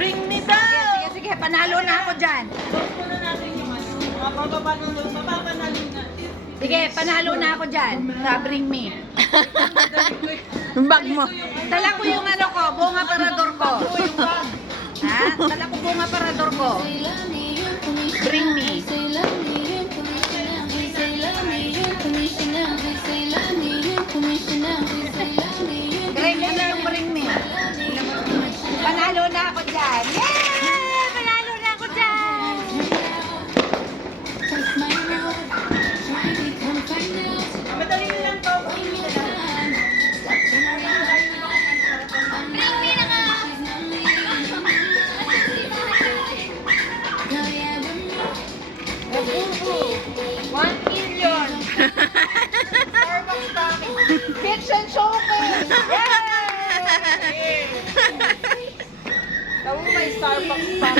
Bring me down! Sige, sige, panalo na ako dyan. Muna natin yung ano. Mapapanalo natin. Sige, panalo na ako dyan. Sa bring me. Yung bag mo. Dala ko yung ano ko, buong aparador ko. Ha? Dala ko buong aparador ko. Bring me. Bring me na yung bring me. Panalo na ako dyan. Yay! Panalo na ako dyan. Madali na lang to. Kitchen showcase! Yay! Tawag mo may Starbucks pa.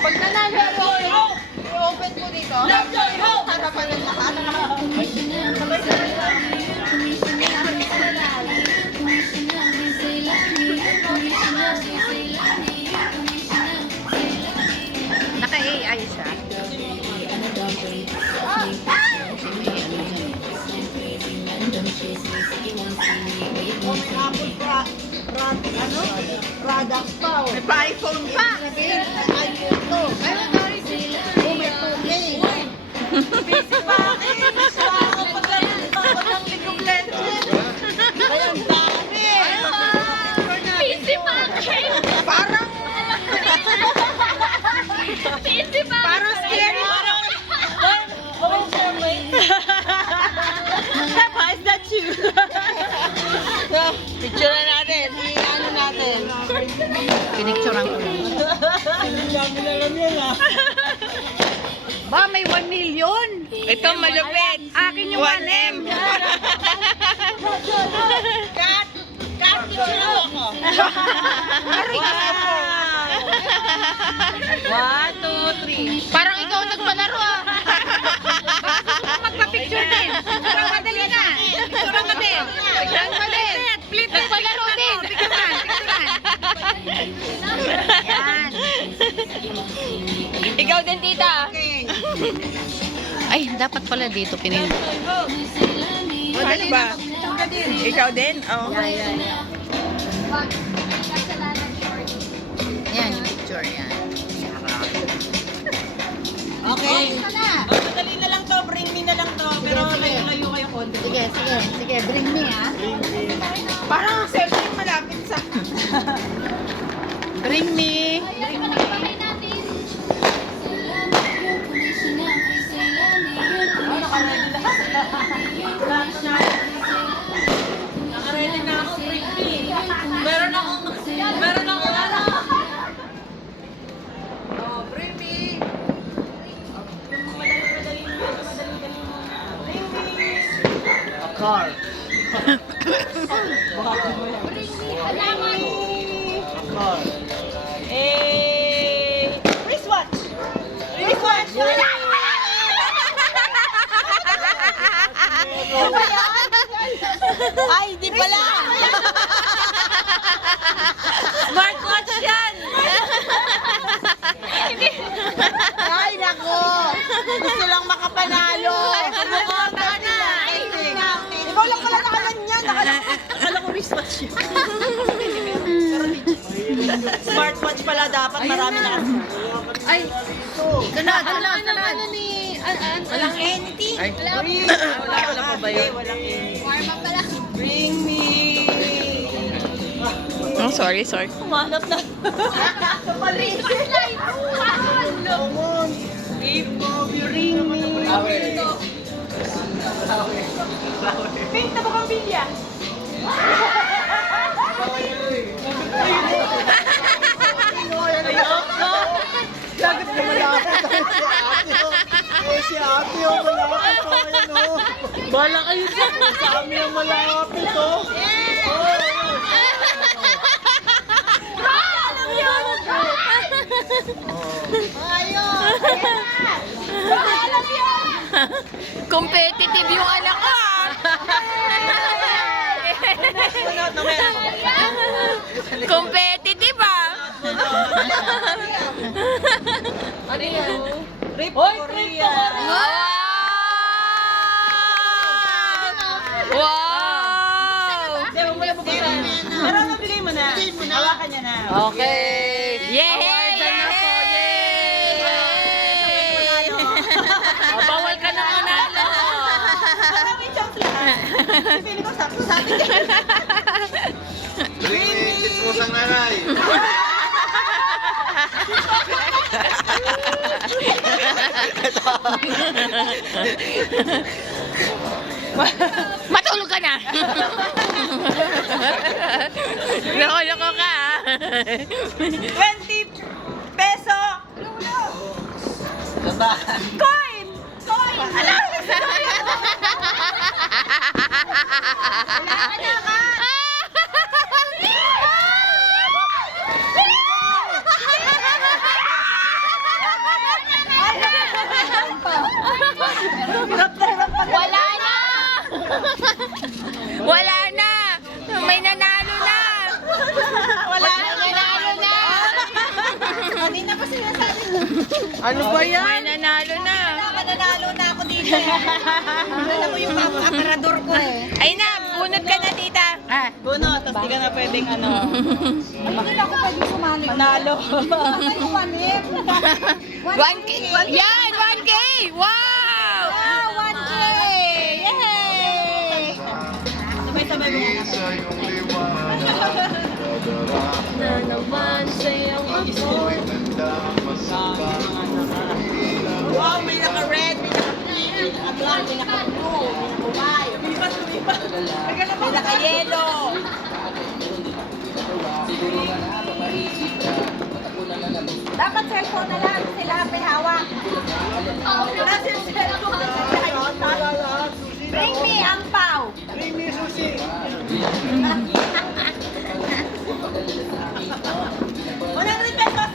Pag nanalo ako, i-open ko dito. Harapan ng lahat. Naka-AI siya. Products pa. May pa-iPhone pa. iPhone to. May tubig. Busy pa akin. Ako pag lang League of Legends. Ay, ang dami. Busy pa kayo! Parang, Busy pa! parang scary. Papa, is that you? Picture na natin. I-ano natin. Pinicturean ko lang. Dami na lang yan ah. Ba, may 1 million. Ito malupit. Akin yung 1M. Cut! Cut! Picture ako. Aray, gusto ko. 1, 2, 3. Parang ikaw nagpalaro ah. Baka gusto ko magpa-picture din. Picturean ka dali na. Picturean ka din. Picturean ka din. Nagpalaro din. Picturean, picturean. Yan. Ikaw din, tita. Ay, dapat pala dito pinin. Ano ba? Ikaw din? Oh. Yan, yung picture yan. Okay. Sana. Madali na lang to. Bring me na lang to. Pero layo kayo konti. Sige, sige, sige. Bring me ah. Parang selfie malapit sa... Bring me. Nakaready na ako. Bring me. Meron akong ano. Oh, bring me. Madali muna. Bring me. A car. Eh, wristwatch. Wristwatch. Ay, di pala. Smartwatch yan. Ay, nako. Gusto lang makapanalo. Bumota na. Ikaw lang pala nakaganyan. Akala ko wristwatch yan. Smartwatch pala dapat. Marami na. Ay, sunod, sunod, sunod. Walang anything. Ay. Wala pa ba yun? Walang anything. Bring me. Oh, sorry, sorry. Umanap na. Come on. If you ring me. Pink na bukambilya. Dagat na malapit. Si ate yung malapit ko. Ayan o. Bala kayo dyan. Sa amin yung malapit o. Competitive yung anak ko. Competitive Ano yan? Rip Korea. Wow! Hindi, huwag mo na bubuksan. Pero nabigay mo na. Hawakan niya na. Okay! Yay! Bawal ka na manalo. Parang may chance lahat. Pili ko sakto sa atin. Pusang nanay. Matulog ka na. Loko-loko ka. 20 peso. Coin! Coin! Alam! Wala na! Wala na! May nanalo na! Wala May nanalo na! Kanina pa sinasabi ko. Ano ba yan? May nanalo na! Nanalo na ako dito eh. Alam mo yung aparador ko eh. Ay na! Bunot ka na, tita! Ah. Buno, tapos di ka na pwedeng ano. Hindi na ako pwedeng sumali. Manalo. Ay, kumanim. 1K! Yan! 1K! Wow! 1K! Yay! Sabay-sabay mo yan. Na naman sa'yo Wow, may naka-red, may naka-pink, may naka-black, may naka-blue, may naka-white. Lumipat. May naka-yellow. Dapat cellphone na lang. Sila may hawak. Wala siya cellphone. Bring me ang pau. 100 pesos.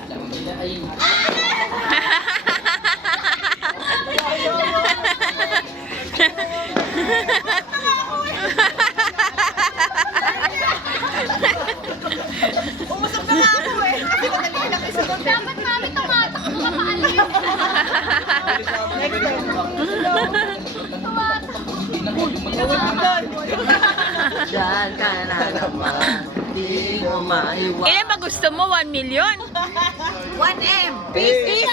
Umusap na nga ako eh. Kasi madali lang isa doon. Dapat mami tumatakbo ka paalis. Diyan ka na naman. Di mo maiwan. Kailan ba gusto mo? 1 million? 1M. Easy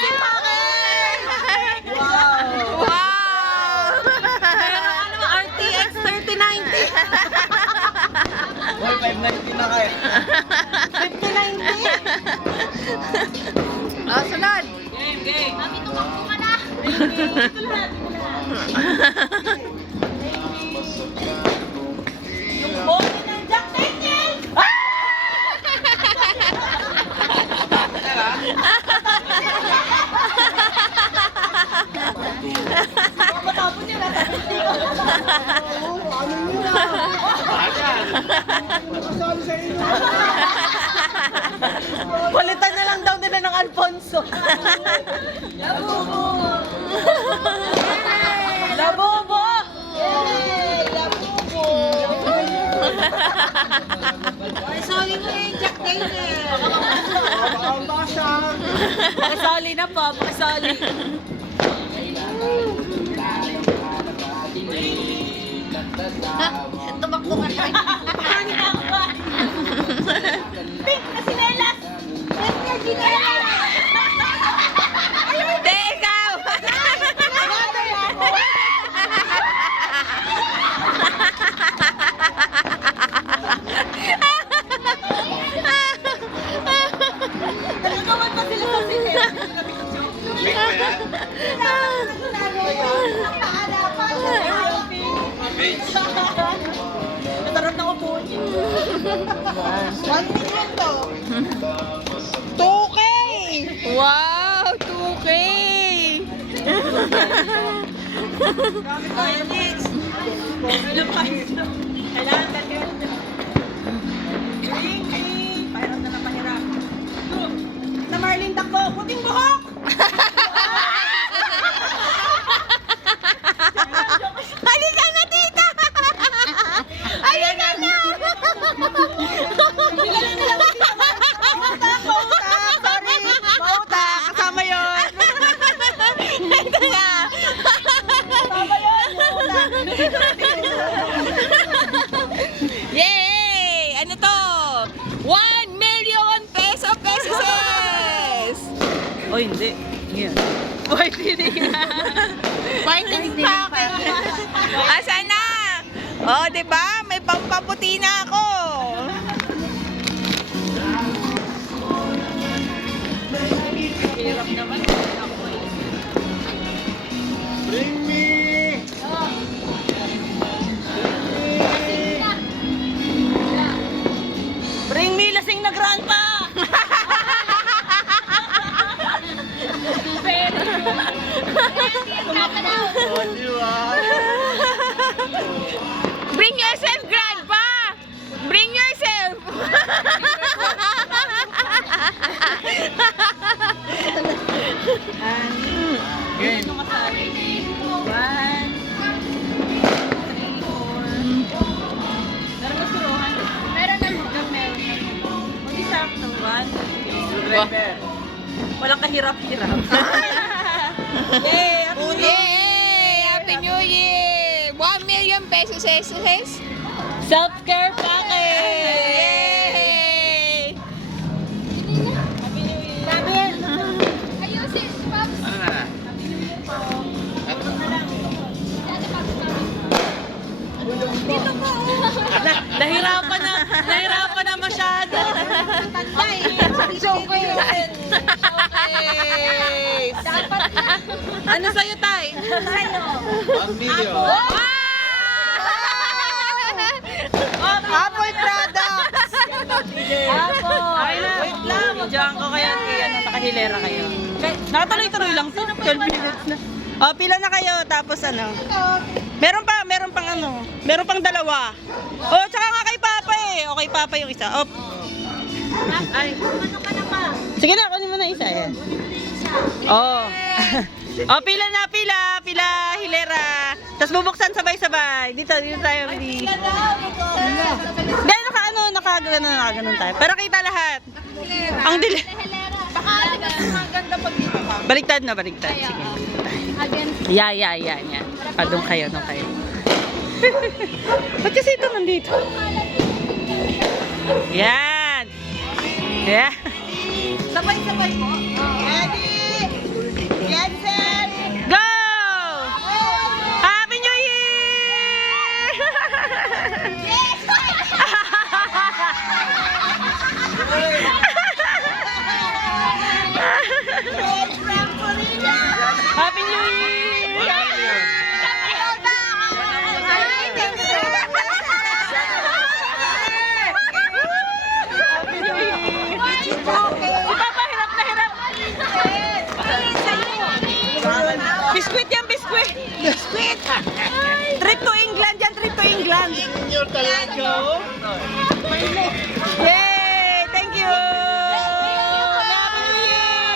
Wow! Wow! Ano RTX 3090? Hoy, 590 na kayo. 5090? Oh, sunod! Game. Mami tumakbo ka na. Yung bote ng Jack Daniels! Matapos yun, natapos ko. Ano yun Palitan na lang daw nila ng Alfonso. Labubo! Labubo! Yay! Labubo! Sorry mo yung Jack Daniel. Pakisali na po, pakisali. Tumakbo ka na. Pink na sinelas! Pink na sinelas! Hindi, ikaw! Nagagawan pa sila sa sinelas. Big ba yan? Beach. Natarap na upuan niyo. 1 million to. 2K! Wow! 2K! Ay, next. Ilang pa ito? Kailangan ka rin. Ring. Pahiram na pahiram. Na Marlene Takbo, puting buhok! Halika na, tita! Halika na! Bigyan na lang dito. Utang. Ito nga. Yay! Ano to? 1 million pesos! O hindi. Yan. Whitening pa ako. Asan na? Oh, di ba? May pampaputi na ako. Bring me! Bring me lasing na grandpa! Oh, di ba? Bring yourself, grandpa! Bring yourself! Again. Mag-isarap ng one. Driver. Walang kahirap-hirap. Yay! Yay! Happy New Year! 1 million pesos. Self-care package! Yay! Ayusin, Pops. Ano na? Nahirapan na masyado. Showcase! Ano sa'yo, Tay? 1 million. Apple products! Apple! Wait lang, diyan ko kaya nakahilera kayo. Nakatuloy-tuloy lang to, 12 minutes na. O, pila na kayo, tapos ano? Meron pang dalawa. O, tsaka nga kay Papa eh. O, kay Papa yung isa. O. Ay. Sige na, kunin mo na isa yan. O. O, pila na, pila, hilera. Tapos bubuksan sabay-sabay. Dito tayo. Dahil nakaganon tayo. Pero kita lahat. Ang dili. Baka maganda pag dito ka. Baliktad. Sige. Against. Yan. Doon kayo. Ba't kasi ito nandito? Yan. Yeah. Sabay-sabay mo. Ready? Get set. Go! Happy New Year! Happy New Year! Papahirap na hirap. Biskwit yan, biskwit. Trip to England yan, trip to England. Senior talaga. Yay! Thank you! Happy New Year!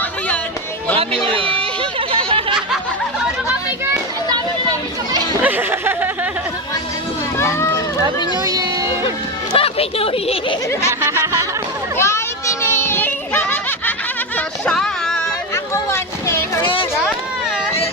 Ano yan? 1 million. Happy girl! Ang dami na namin Happy New Year! Happy New Year! Guys!